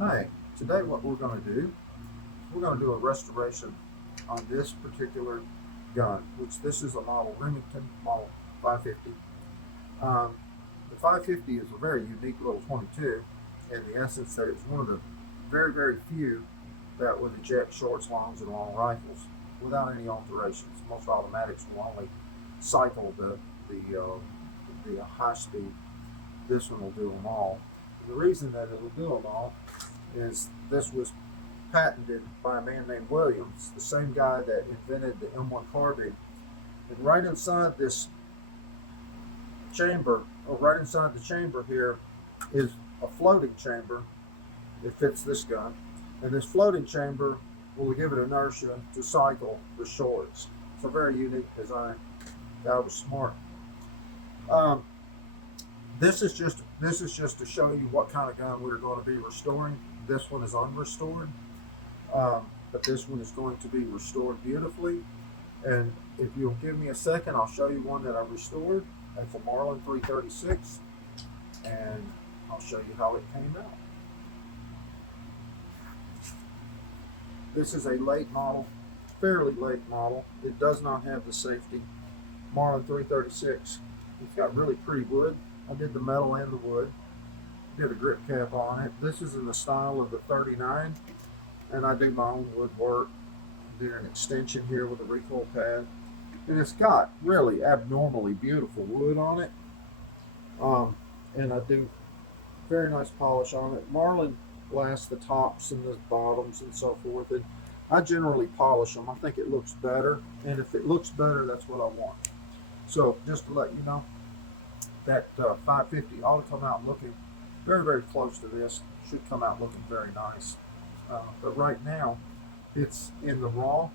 Hi, today what we're going to do a restoration on this particular gun, which this is a model Remington model 550. Um, the 550 is a very unique little 22 in the essence that it's one of the very, very few that would eject shorts, longs, and long rifles without any alterations. Most automatics will only cycle the high speed. This one will do them all. The reason that it will do them all is this was patented by a man named Williams, the same guy that invented the M1 carbine. And right inside this chamber, or right inside the chamber here, is a floating chamber that fits this gun. And this floating chamber will give it inertia to cycle the shorts. It's a very unique design. That was smart. Um, this is just to show you what kind of gun we're going to be restoring. This one is unrestored. But this one is going to be restored beautifully. And if you'll give me a second, I'll show you one that I restored. That's a Marlin 336, and I'll show you how it came out. This is a late model, fairly late model. It does not have the safety. Marlin 336. It's got really pretty wood. I did the metal and the wood. Did a grip cap on it. This is in the style of the 39. And I do my own woodwork. Did an extension here with a recoil pad, and it's got really abnormally beautiful wood on it. And I do very nice polish on it. Marlin blasts the tops and the bottoms and so forth, and I generally polish them. I think it looks better, and if it looks better, that's what I want. So just to let you know, that 550 ought to come out looking very, very close to this. Should come out looking very nice. But right now, it's in the raw,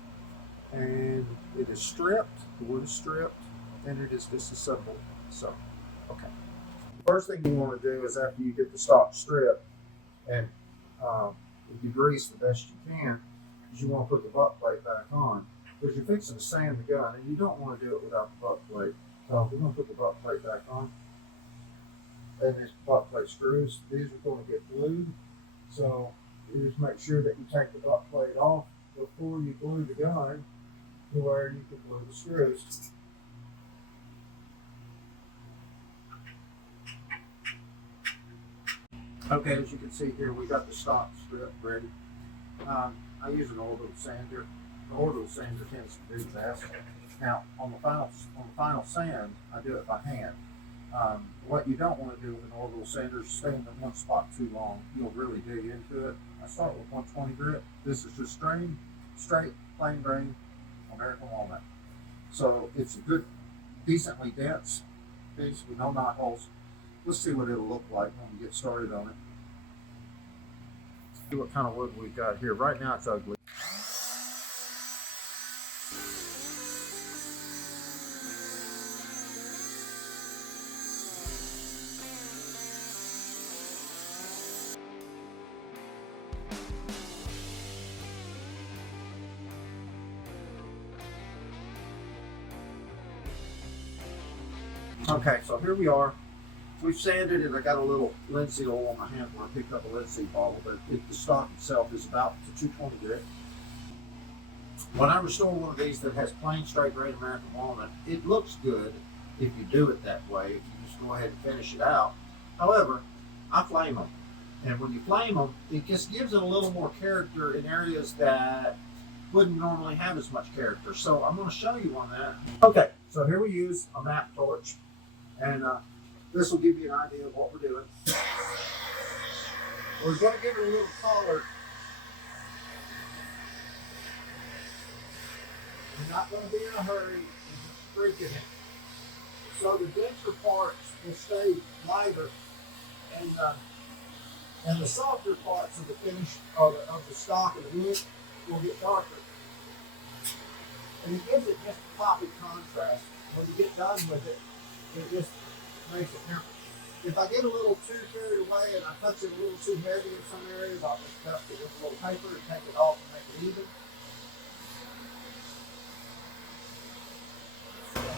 and it is stripped. The wood is stripped, and it is disassembled. So, okay. First thing you want to do is after you get the stock stripped and degrease the best you can, is you want to put the butt plate back on because you're fixing to sand the gun, and you don't want to do it without the butt plate. So we're going to put the butt plate back on, and these butt plate screws, these are going to get glued. So you just make sure that you take the butt plate off before you glue the gun to where you can glue the screws. Okay, as you can see here, we got the stock strip ready. I use an orbital sander. The orbital sander tends to do the best. Now, on the final sand, I do it by hand. What you don't want to do with an orbital sander is stay in one spot too long. You'll really dig into it. I start with 120 grit. This is just straight, plain grain American walnut. So it's a good, decently dense piece with no knot holes. Let's see what it'll look like when we get started on it. See what kind of wood we've got here. Right now it's ugly. Okay, so here we are. We've sanded it. I got a little linseed oil on my hand where I picked up a linseed bottle, but the stock itself is about to 220 grit. When I restore one of these that has plain straight grain American walnut, it looks good if you do it that way, if you just go ahead and finish it out. However, I flame them. And when you flame them, it just gives it a little more character in areas that wouldn't normally have as much character. So I'm going to show you on that. Okay, so here we use a map torch. And this will give you an idea of what we're doing. We're going to give it a little color. We're not going to be in a hurry. We're just streaking it. So the denser parts will stay lighter, and the softer parts of the finish of the stock and the wood will get darker. And it gives it just a poppy contrast. When you get done with it, it just makes it different. If I get a little too carried away and I touch it a little too heavy in some areas, I'll just dust it with a little paper and take it off and make it even.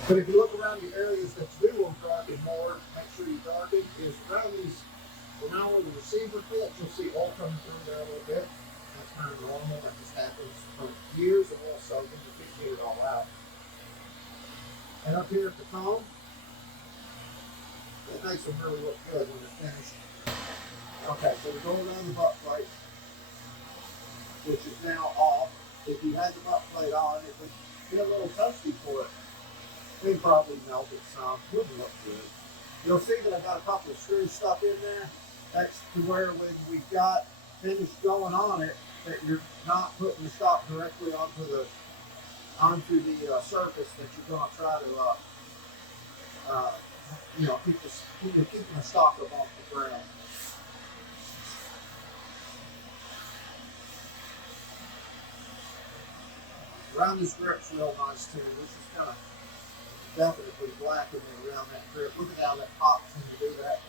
But if you look around the areas that you do want to darken more, make sure you darken is around these So now where the receiver fits, you'll see oil coming through there a little bit. That's kind of normal. That just happens from years of oil soaking. You can't get it all out. And up here at the comb, it makes them really look good when they're finished. Okay, so we go around the butt plate, which is now off. If you had the butt plate on, it would be a little toasty for it. It'd probably melt it some. Wouldn't look good. You'll see that I got a couple of screws stuck in there. That's to where when we've got finish going on it, that you're not putting the stock directly onto the surface that you're going to try to keeping the stock up off the ground. Around this grip's real nice too. This is kind of definitely blackening around that grip. Look at how that pops when you do that.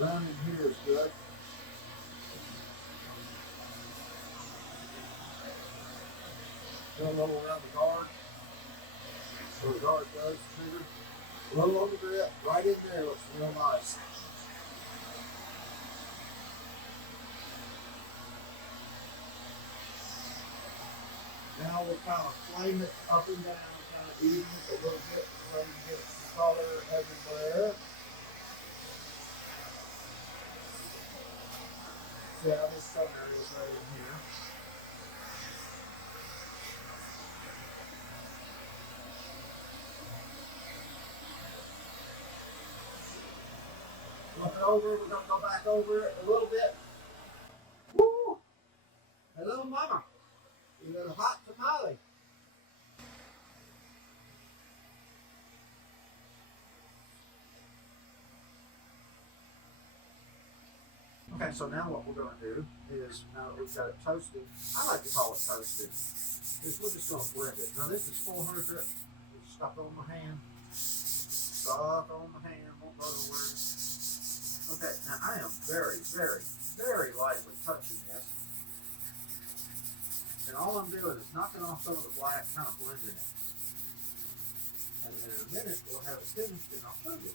Around in here is good. Go a little around the guard. So the guard goes, trigger. A little on the grip, right in there looks real nice. Now we'll kind of flame it up and down, kind of even it a little bit, so you get some color everywhere. See how this sun area is right in here. Look it over, we're going to go back over it a little bit. Woo! Hello, mama. You got a hot tamale. Okay, so now what we're going to do is, now that we've got it toasted, I like to call it toasted, is we're just going to blend it. Now this is 400, it's stuck on my hand, won't go nowhere. Okay, now I am very, very, very lightly touching this. And all I'm doing is knocking off some of the black, kind of blending it. And then in a minute, we'll have it finished and I'll show you.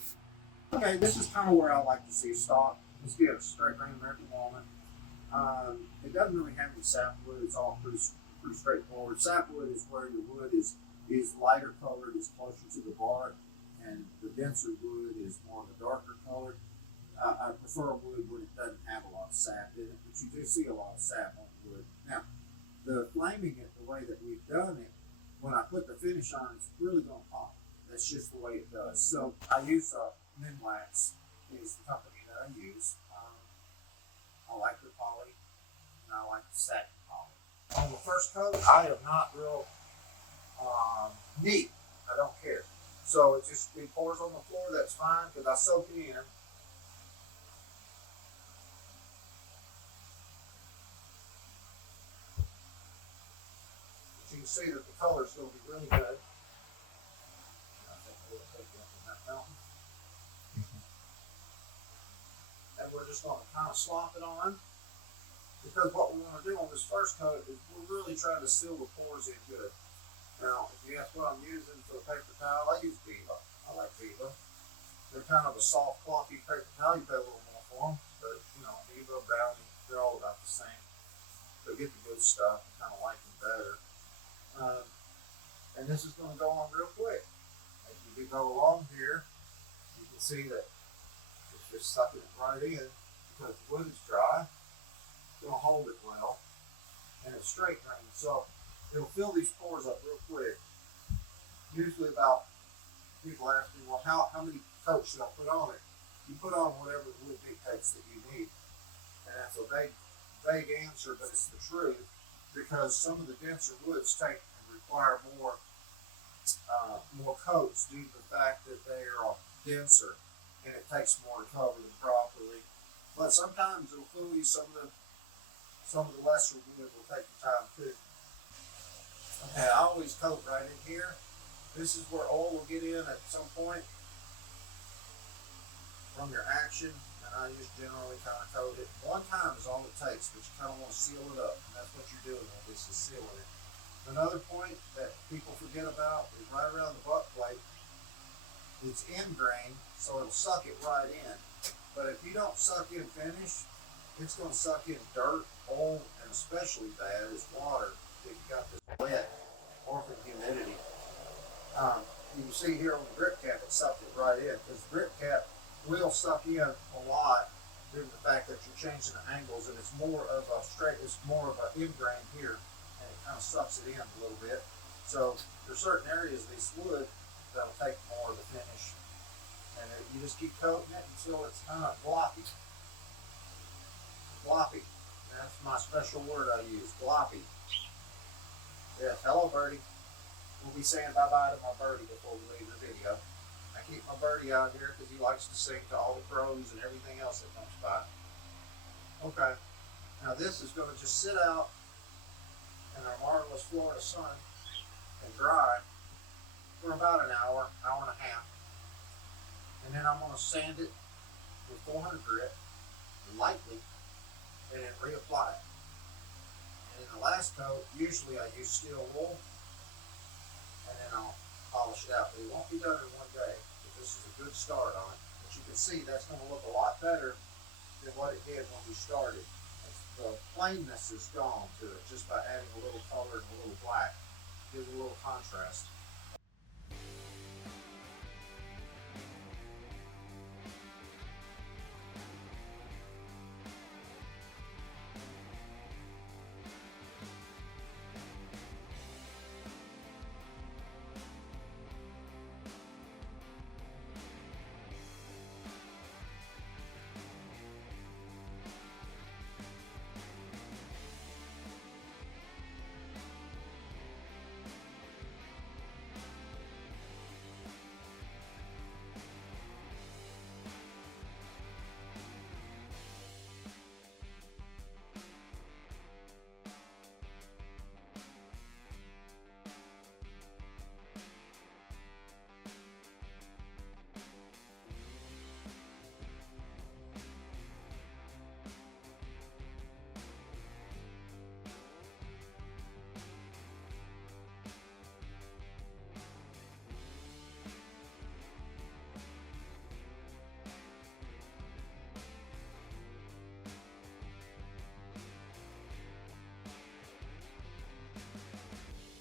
Okay, this is kind of where I like to see stock. Let's get a straight grain American walnut. It doesn't really have any sapwood. It's all pretty straightforward. Sapwood is where your wood is lighter colored, is closer to the bark, and the denser wood is more of a darker color. I prefer wood when it doesn't have a lot of sap in it, but you do see a lot of sap on the wood. Now, the flaming it the way that we've done it, when I put the finish on, it's really going to pop. That's just the way it does. So I use Minwax is the company that I use. I like the poly, and I like the satin poly. On the first coat, I am not real neat. I don't care. So it pours on the floor. That's fine because I soak it in. You can see that the color is going to be really good. I think we'll take that from that fountain. And we're just going to kind of slop it on, because what we want to do on this first coat is we're really trying to seal the pores in good. Now, if you ask what I'm using for the paper towel, I use Viva. I like Viva. They're kind of a soft, clocky paper towel. You pay a little more for them, but Viva, Brownie, they're all about the same. They get the good stuff. I kind of like them better. And this is going to go on real quick. As we go along here, you can see that it's just sucking it right in because the wood is dry. It's going to hold it well, and it's straight grain, so it'll fill these pores up real quick. Usually people ask me, well, how many coats should I put on it? You put on whatever the wood dictates that you need. And that's a vague answer, but it's the truth, because some of the denser woods take and require more coats due to the fact that they are denser and it takes more to cover them properly. But sometimes it'll fool you. Some of the lesser wood will take the time too. Okay, I always coat right in here. This is where oil will get in at some point from your action, and I just generally kind of coat it. One time is all it takes, but you kind of want to seal it up, and that's what you're doing with this, is sealing it. Another point that people forget about is right around the butt plate. It's end grain, so it'll suck it right in. But if you don't suck in finish, it's going to suck in dirt, oil, and especially bad is water if you got this wet or for humidity. You can see here on the grip cap, it sucked it right in because the grip cap will suck in a lot due to the fact that you're changing the angles and it's more of a straight, it's more of an end grain here and it kind of sucks it in a little bit. So there's certain areas of this wood that'll take more of the finish and you just keep coating it until it's kind of gloppy. Gloppy. That's my special word I use, gloppy. Yes, hello birdie. We'll be saying bye-bye to my birdie before we leave the video. I keep my birdie out here because he likes to sing to all the crows and everything else that comes by. Okay, now this is going to just sit out in our marvelous Florida sun and dry for about an hour, hour and a half. And then I'm going to sand it with 400 grit lightly and then reapply it. And in the last coat, usually I use steel wool and then I'll polish it out. But it won't be done in one day, but this is a good start on it. But you can see that's going to look a lot better than what it did when we started. The plainness is gone to it just by adding a little color and a little black. Gives it a little contrast.